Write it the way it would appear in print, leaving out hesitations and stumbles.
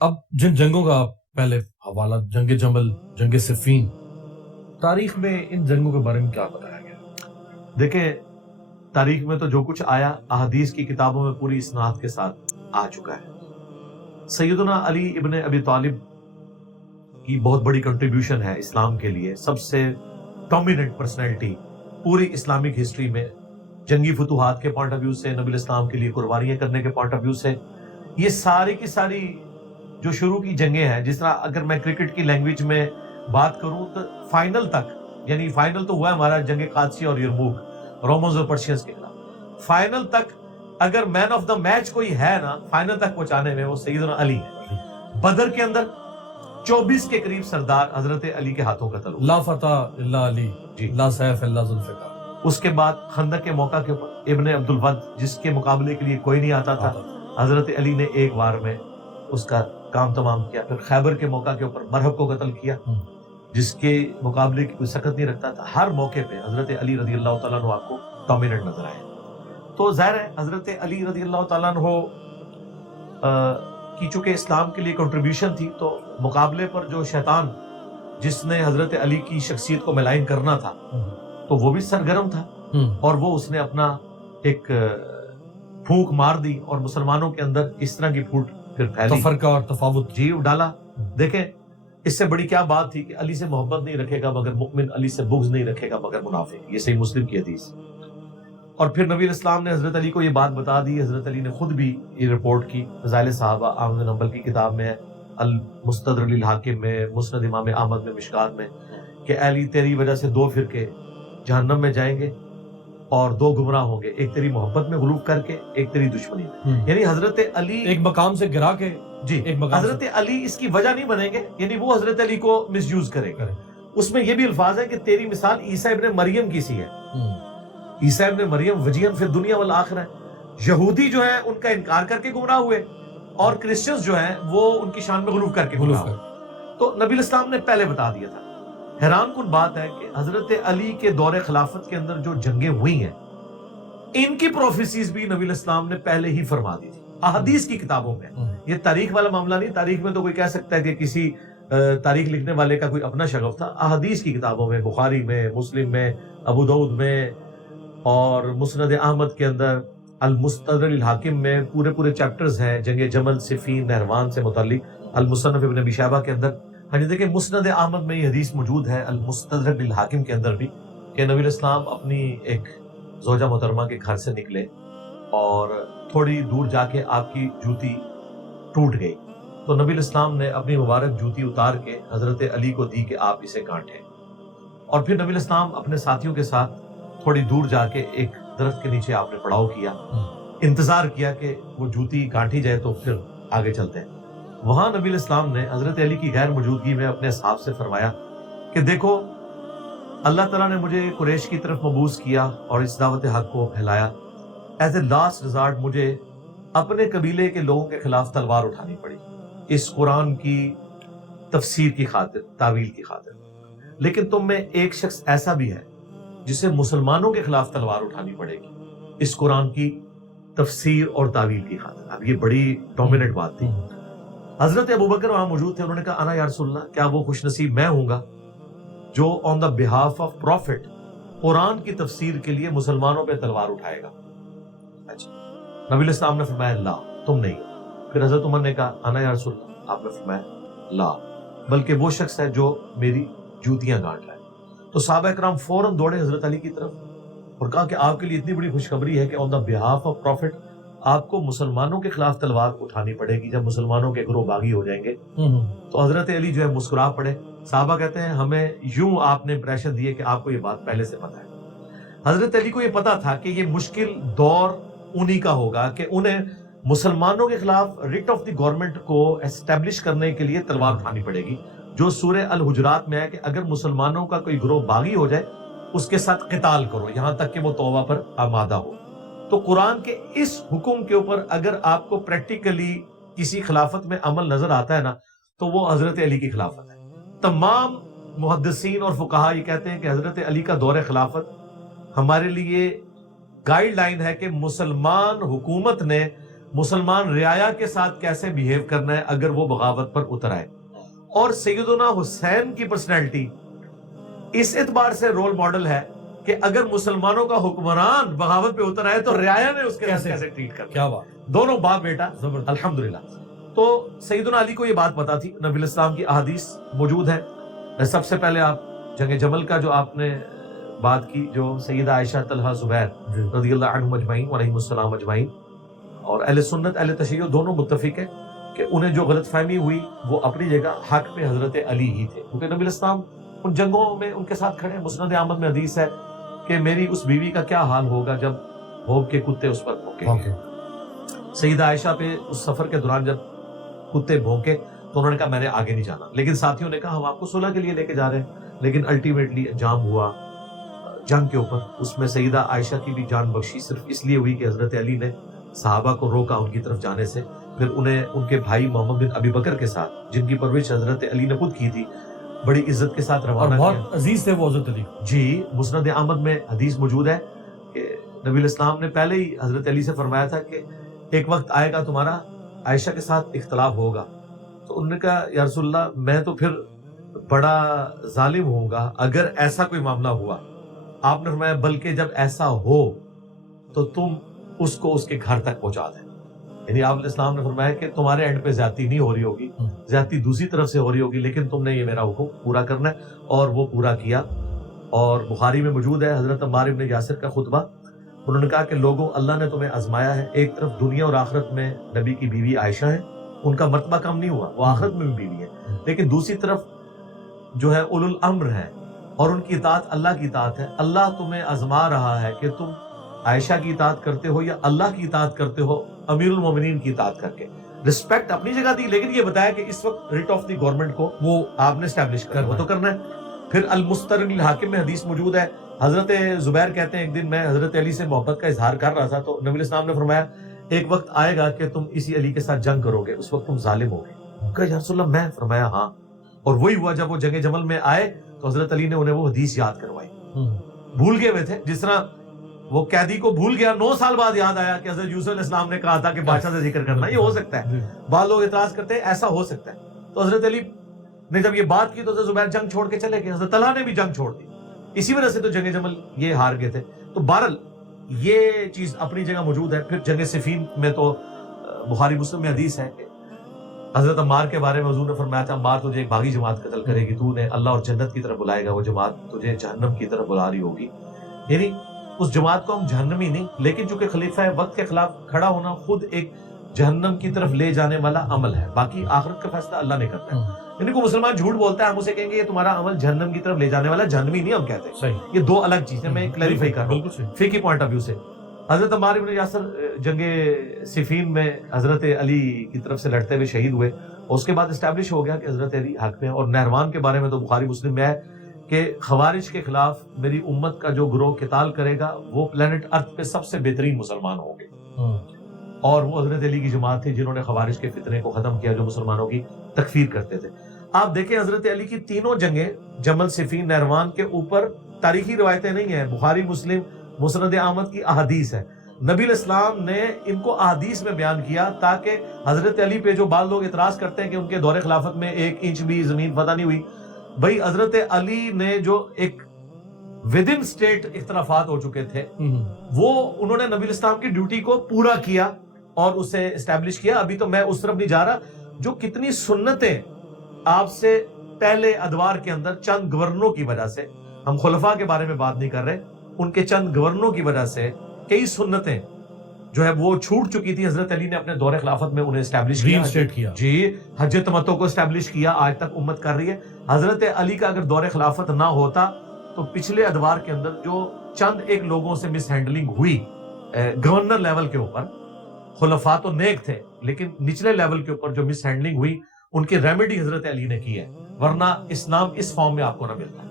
اب جن جنگوں کا پہلے حوالہ، جنگ جمل، جنگ صفین، تاریخ میں ان جنگوں کے بارے میں کیا بتایا گیا؟ دیکھیں، تاریخ میں تو جو کچھ آیا احادیث کی کتابوں میں پوری اسناد کے ساتھ آ چکا ہے۔ سیدنا علی ابن ابی طالب کی بہت بڑی کنٹریبیوشن ہے اسلام کے لیے، سب سے ڈومیننٹ پرسنالٹی پوری اسلامک ہسٹری میں، جنگی فتوحات کے پوائنٹ آف ویو سے، نبی اسلام کے لیے قربانیاں کرنے کے پوائنٹ آف ویو سے، یہ ساری کی ساری جو شروع کی جنگیں ہیں، جس طرح اگر میں کرکٹ کی لینگویج میں بات کروں تو فائنل تک، یعنی فائنل تو ہوا ہمارا جنگ قادسیہ اور یرموک، رومنز اور پرشینز کے خلاف، فائنل تک اگر مین آف دا میچ کوئی ہے نا فائنل تک پہنچانے میں، وہ سیدنا علی ہے۔ بدر کے اندر 24 کے قریب سردار حضرت علی کے ہاتھوں قتل ہوئے، لا فتح الا علی، جی۔ لا سیف الا ذوالفقار۔ اس کے بعد خندق کے موقع کے اوپر ابن عبد الود، جس کے مقابلے کے لیے کوئی نہیں آتا تھا، حضرت علی نے ایک وار میں اس کا کام تمام کیا۔ پھر خیبر کے موقع کے اوپر مرہب کو قتل کیا، جس کے مقابلے کی کوئی سکت نہیں رکھتا تھا۔ ہر موقع پہ حضرت علی رضی اللہ تعالیٰ عنہ آپ کو ڈومیننٹ نظر آئے۔ تو ظاہر ہے حضرت علی رضی اللہ تعالیٰ عنہ کی چونکہ اسلام کے لیے کنٹریبیوشن تھی، تو مقابلے پر جو شیطان جس نے حضرت علی کی شخصیت کو ملائن کرنا تھا، تو وہ بھی سرگرم تھا، اور وہ اس نے اپنا ایک پھونک مار دی، اور مسلمانوں کے اندر اس طرح کی پھوٹ پھر پھیلی، تفرقہ اور تفاوت جی ڈالا۔ دیکھیں اس سے بڑی کیا بات تھی کہ علی سے محبت نہیں رکھے گا مگر مؤمن، علی سے بغض نہیں رکھے گا مگر منافق، یہ صحیح مسلم کی حدیث۔ اور پھر نبی الاسلام نے حضرت علی کو یہ بات بتا دی، حضرت علی نے خود بھی یہ رپورٹ کی، فضائل صحابہ احمد بن حنبل کی کتاب میں ہے، المستدرک للحاکم میں، مسند امام احمد میں، مشکات میں، کہ اے علی تیری وجہ سے 2 فرقے جہنم میں جائیں گے اور 2 گمراہ ہوں گے، ایک تیری محبت میں غلوب کر کے، ایک تیری دشمنی میں۔ یعنی حضرت علی ایک مقام سے گرا کے، جی، ایک مقام حضرت علی اس کی وجہ نہیں بنیں گے، یعنی وہ حضرت علی کو مس یوز کریں گے۔ اس میں یہ بھی الفاظ ہے کہ تیری مثال عیسیٰ ابن مریم کی سی ہے۔ عیسیٰ ابن مریم وجیہن فی الدنیا والآخرہ، یہودی جو ہے ان کا انکار کر کے گمراہ ہوئے، اور کرسچنز جو ہیں وہ ان کی شان میں غلوب کر کے گمراہ ہوئے۔ تو نبی الاسلام نے پہلے بتا دیا تھا۔ حیران کن بات ہے کہ حضرت علی کے دور خلافت کے اندر جو جنگیں ہوئی ہیں، ان کی پروفیسیز بھی نبی الاسلام نے پہلے ہی فرما دی تھی احادیث کی کتابوں میں۔ یہ تاریخ والا معاملہ نہیں، تاریخ میں تو کوئی کہہ سکتا ہے کہ کسی تاریخ لکھنے والے کا کوئی اپنا شغف تھا۔ احادیث کی کتابوں میں، بخاری میں، مسلم میں، ابو داؤد میں، اور مسند احمد کے اندر، المستدرک للحاکم میں پورے چیپٹرز ہیں جنگ جمل، صفین، نہروان سے متعلق، المصنف ابن ابی شیبہ کے اندر۔ ہاں جی، دیکھیں مسند احمد میں یہ حدیث موجود ہے، المستدرک للحاکم کے اندر بھی، کہ نبی الاسلام اپنی ایک زوجہ محترمہ کے گھر سے نکلے اور تھوڑی دور جا کے آپ کی جوتی ٹوٹ گئی، تو نبی الاسلام نے اپنی مبارک جوتی اتار کے حضرت علی کو دی کہ آپ اسے گانٹھیں، اور پھر نبی الاسلام اپنے ساتھیوں کے ساتھ تھوڑی دور جا کے ایک درخت کے نیچے آپ نے پڑاؤ کیا، انتظار کیا کہ وہ جوتی گانٹھی جائے تو پھر آگے چلتے ہیں۔ وہاں نبی الاسلام نے حضرت علی کی غیر موجودگی میں اپنے اصحاب سے فرمایا کہ دیکھو، اللہ تعالیٰ نے مجھے قریش کی طرف مبعوث کیا اور اس دعوت حق کو پھیلایا، ایز اے لاسٹ ریزارٹ مجھے اپنے قبیلے کے لوگوں کے خلاف تلوار اٹھانی پڑی، اس قرآن کی تفسیر کی خاطر، تعویل کی خاطر، لیکن تم میں ایک شخص ایسا بھی ہے جسے مسلمانوں کے خلاف تلوار اٹھانی پڑے گی اس قرآن کی تفسیر اور تعویل کی خاطر۔ اب یہ بڑی ڈومیننٹ بات تھی۔ حضرت ابوبکر وہاں موجود تھے، انہوں نے کہا انا یا رسول اللہ، کیا وہ خوش نصیب میں ہوں گا جو آن دا بہاف آف پروفٹ قرآن کی تفسیر کے لیے مسلمانوں پہ تلوار اٹھائے گا؟ اچھا، نبی الاسلام نے فرمایا لا، تم نہیں ہو۔ پھر حضرت عمر نے کہا انا یا رسول اللہ، آپ نے فرمایا لا، بلکہ وہ شخص ہے جو میری جوتیاں گانٹ رہا ہے۔ تو صحابہ اکرام فوراً دوڑے حضرت علی کی طرف اور کہا کہ آپ کے لیے اتنی بڑی خوشخبری ہے کہ آن دا بہاف آف پروفٹ آپ کو مسلمانوں کے خلاف تلوار اٹھانی پڑے گی جب مسلمانوں کے گروہ باغی ہو جائیں گے۔ تو حضرت علی جو ہے مسکرا پڑے۔ صحابہ کہتے ہیں ہمیں یوں آپ نے امپریشن دیے کہ آپ کو یہ بات پہلے سے پتہ ہے۔ حضرت علی کو یہ پتا تھا کہ یہ مشکل دور انہی کا ہوگا کہ انہیں مسلمانوں کے خلاف ریٹ آف دی گورنمنٹ کو اسٹیبلش کرنے کے لیے تلوار اٹھانی پڑے گی، جو سورہ الحجرات میں ہے کہ اگر مسلمانوں کا کوئی گروہ باغی ہو جائے اس کے ساتھ قتال کرو یہاں تک کہ وہ توبہ پر آمادہ ہو۔ تو قرآن کے اس حکم کے اوپر اگر آپ کو پریکٹیکلی کسی خلافت میں عمل نظر آتا ہے نا، تو وہ حضرت علی کی خلافت ہے۔ تمام محدثین اور فقہا یہ کہتے ہیں کہ حضرت علی کا دور خلافت ہمارے لیے گائیڈ لائن ہے کہ مسلمان حکومت نے مسلمان رعایا کے ساتھ کیسے بیہیو کرنا ہے اگر وہ بغاوت پر اتر آئے. اور سیدنا حسین کی پرسنالٹی اس اعتبار سے رول ماڈل ہے کہ اگر مسلمانوں کا حکمران بغاوت پہ اتر آئے تو رعایا نے اس کے ساتھ کیسے ٹریٹ کرنا. کیا بات, دونوں باپ بیٹا زبردست. الحمدللہ. تو سیدنا علی کو یہ بات پتا تھی, نبی الاسلام کی احادیث موجود ہے. سب سے پہلے آپ جنگ جمل کا جو آپ نے بات کی, جو سیدہ عائشہ, طلحہ, زبیر رضی اللہ عنہم اجمعین وعلیہم السلام اجمعین, اور اہل سنت اہل تشیع دونوں متفق ہیں کہ انہیں جو غلط فہمی ہوئی وہ اپنی جگہ حق میں حضرت علی ہی تھے, کیونکہ نبی الاسلام ان جنگوں میں ان کے ساتھ کھڑے. مسند احمد میں حدیث ہے کہ میری اس بیوی کا کیا حال ہوگا جب بھونک کے کتے اس پر بھونکیں. سیدہ عائشہ پہ اس سفر کے دوران جب کتے بھونکے تو انہوں نے کہا میں نے آگے نہیں جانا, لیکن ساتھیوں نے کہا ہم آپ کو صلح کے لیے لے کے جا رہے ہیں. لیکن الٹیمیٹلی انجام ہوا جنگ کے اوپر. اس میں سیدہ عائشہ کی بھی جان بخشی صرف اس لیے ہوئی کہ حضرت علی نے صحابہ کو روکا ان کی طرف جانے سے. پھر انہیں ان کے بھائی محمد بن ابی بکر کے ساتھ, جن کی پرورش حضرت علی نے خود کی تھی, بڑی عزت کے ساتھ روانہ کیا. بہت عزیز تھے وہ حضرت علی. جی, مسند احمد میں حدیث موجود ہے کہ نبی الاسلام نے پہلے ہی حضرت علی سے فرمایا تھا کہ ایک وقت آئے گا تمہارا عائشہ کے ساتھ اختلاف ہوگا. تو انہوں نے کہا یا رسول اللہ میں تو پھر بڑا ظالم ہوں گا اگر ایسا کوئی معاملہ ہوا. آپ نے فرمایا بلکہ جب ایسا ہو تو تم اس کو اس کے گھر تک پہنچا دیں. یعنی آپ علیہ السلام نے فرمایا کہ تمہارے اینڈ پہ زیادتی نہیں ہو رہی ہوگی, زیادتی دوسری طرف سے ہو رہی ہوگی, لیکن تم نے یہ میرا حکم پورا کرنا ہے. اور وہ پورا کیا. اور بخاری میں موجود ہے حضرت عمار ابن یاسر کا خطبہ. انہوں نے کہا کہ لوگوں, اللہ نے تمہیں آزمایا ہے, ایک طرف دنیا اور آخرت میں نبی کی بیوی عائشہ ہے, ان کا مرتبہ کم نہیں ہوا, وہ آخرت میں بھی بیوی ہے, لیکن دوسری طرف جو ہے اولو الامر ہے اور ان کی اطاعت اللہ کی اطاعت ہے. اللہ تمہیں آزما رہا ہے کہ تم عائشہ کی اطاعت کرتے ہو یا اللہ کی اطاعت کرتے ہو امیر المومنین کی اطاعت کر کے. رسپیکٹ اپنی جگہ دی, لیکن یہ بتایا کہ اس وقت ریٹ آف دی گورنمنٹ کو وہ آپ نے اسٹیبلش کرنا, وہ تو کرنا ہے. پھر المستدرک الحاکم میں حدیث موجود ہے, حضرت زبیر کہتے ہیں ایک دن میں حضرت علی سے محبت کا اظہار کر رہا تھا, تو نبی علیہ السلام نے فرمایا ایک وقت آئے گا کہ تم اسی علی کے ساتھ جنگ کرو گے, اس وقت تم ظالم ہوگے. کہا یا رسول اللہ میں؟ فرمایا ہاں. اور وہی ہوا, جب وہ جنگ جمل میں آئے تو حضرت علی نے انہیں وہ حدیث یاد کروائی. بھول گئے ہوئے تھے, جس طرح وہ قیدی کو بھول گیا, 9 سال بعد یاد آیا کہ حضرت یوسف علیہ السلام نے کہا تھا کہ بادشاہ سے ذکر کرنا. یہ ہو سکتا ہے, بعض لوگ اعتراض کرتے ہیں ایسا ہو سکتا ہے. تو حضرت علی نے جب یہ بات کی تو حضرت زبیر جنگ چھوڑ کے چلے گئے, حضرت طلحہ نے بھی جنگ چھوڑ دی. اسی وجہ سے تو جنگ جمل یہ ہار گئے تھے. تو بہرحال یہ چیز اپنی جگہ موجود ہے. پھر جنگ صفین میں تو بخاری مسلم میں حدیث ہے کہ حضرت عمار کے بارے میں حضور نے فرمایا تھا عمار تجھے ایک باغی جماعت قتل کرے گی, تو نے اللہ اور جنت کی طرف بلائے گا, وہ جماعت تجھے جہنم کی طرف بلا رہی ہوگی. یعنی اس جماعت کو ہم جہنمی نہیں, لیکن چونکہ خلیفہ وقت کے خلاف کھڑا ہونا خود ایک جہنم کی طرف لے جانے والا عمل ہے. باقی آخرت کا فیصلہ اللہ نے کرتا ہے. یعنی کوئی مسلمان جھوٹ بولتا ہے, ہم اسے کہیں گے یہ تمہارا عمل جہنم کی طرف لے جانے والا, جہنمی نہیں ہم کہتے ہیں. صحیح, یہ دو الگ چیزیں میں کلیریفائی کر رہا ہوں بالکل فقہی پوائنٹ آف ویو سے. حضرت عمار بن یاسر جنگ صفین میں حضرت علی کی طرف سے لڑتے ہوئے شہید ہوئے. اس کے بعد اسٹیبلش ہو گیا کہ حضرت علی حق میں. اور نہروان کے بارے میں تو بخاری مسلم میں ہے کہ خوارج کے خلاف میری امت کا جو گروہ قتال کرے گا وہ پلانٹ ارتھ پہ سب سے بہترین مسلمان ہوں گے. اور وہ حضرت علی کی جماعت تھی جنہوں نے خوارج کے فتنے کو ختم کیا جو مسلمانوں کی تکفیر کرتے تھے. آپ دیکھیں حضرت علی کی تینوں جنگیں جمل, صفین, نہروان کے اوپر تاریخی روایتیں نہیں ہیں, بخاری مسلم مسند احمد کی احادیث ہے. نبی علیہ السلام نے ان کو احادیث میں بیان کیا تاکہ حضرت علی پہ جو بعض لوگ اعتراض کرتے ہیں کہ ان کے دور خلافت میں 1 انچ بھی زمین فتح نہیں ہوئی, بھائی حضرت علی نے جو ایک ود ان اسٹیٹ اختلافات ہو چکے تھے وہ انہوں نے نبی الاسلام کی ڈیوٹی کو پورا کیا اور اسے اسٹیبلش کیا. ابھی تو میں اس طرف نہیں جا رہا, جو کتنی سنتیں آپ سے پہلے ادوار کے اندر چند گورنروں کی وجہ سے, ہم خلفاء کے بارے میں بات نہیں کر رہے, ان کے چند گورنروں کی وجہ سے کئی سنتیں جو ہے وہ چھوٹ چکی تھی. حضرت علی نے اپنے دور خلافت میں انہیں اسٹیبلش کیا. جی, حج تمتع کو اسٹیبلش کیا, آج تک امت کر رہی ہے. حضرت علی کا اگر دور خلافت نہ ہوتا تو پچھلے ادوار کے اندر جو چند ایک لوگوں سے مس ہینڈلنگ ہوئی گورنر لیول کے اوپر, خلفاء تو نیک تھے لیکن نچلے لیول کے اوپر جو مس ہینڈلنگ ہوئی ان کی ریمیڈی حضرت علی نے کی ہے, ورنہ اسلام اس فارم میں آپ کو نہ ملتا.